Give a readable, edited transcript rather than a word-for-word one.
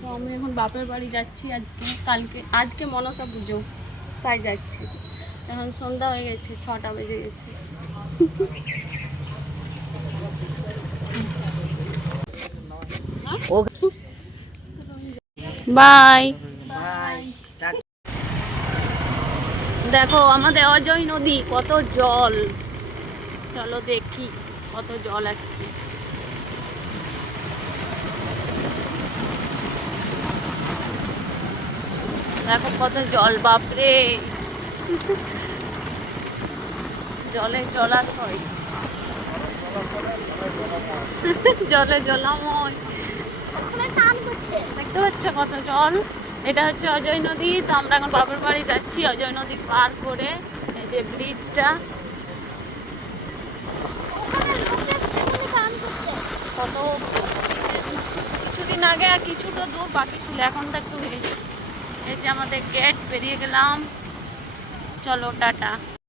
তো আমি এখন বাপের বাড়ি যাচ্ছি আজকে মনসা পুজো, তাই যাচ্ছি। এখন সন্ধ্যা হয়ে গেছে, 6টা বেজে গেছে। বাই। দেখো আমাদের অজয় নদী, কত জল। চলো দেখি কত জল আসছে। দেখো কত জল, বাপরে। জলে জলাশয়, জলে জলাময়। দেখতে পাচ্ছ কত জল। এটা হচ্ছে অজয় নদী। তো আমরা এখন বাপের বাড়ি যাচ্ছি অজয় নদী পার করে। এই যে ব্রিজটা, কত কিছুদিন আগে আর কিছুটা দূর বাকি ছিল, এখন তো একটু হয়েছে। এই যে আমাদের গেট, বেরিয়ে গেলাম। চলো টাটা।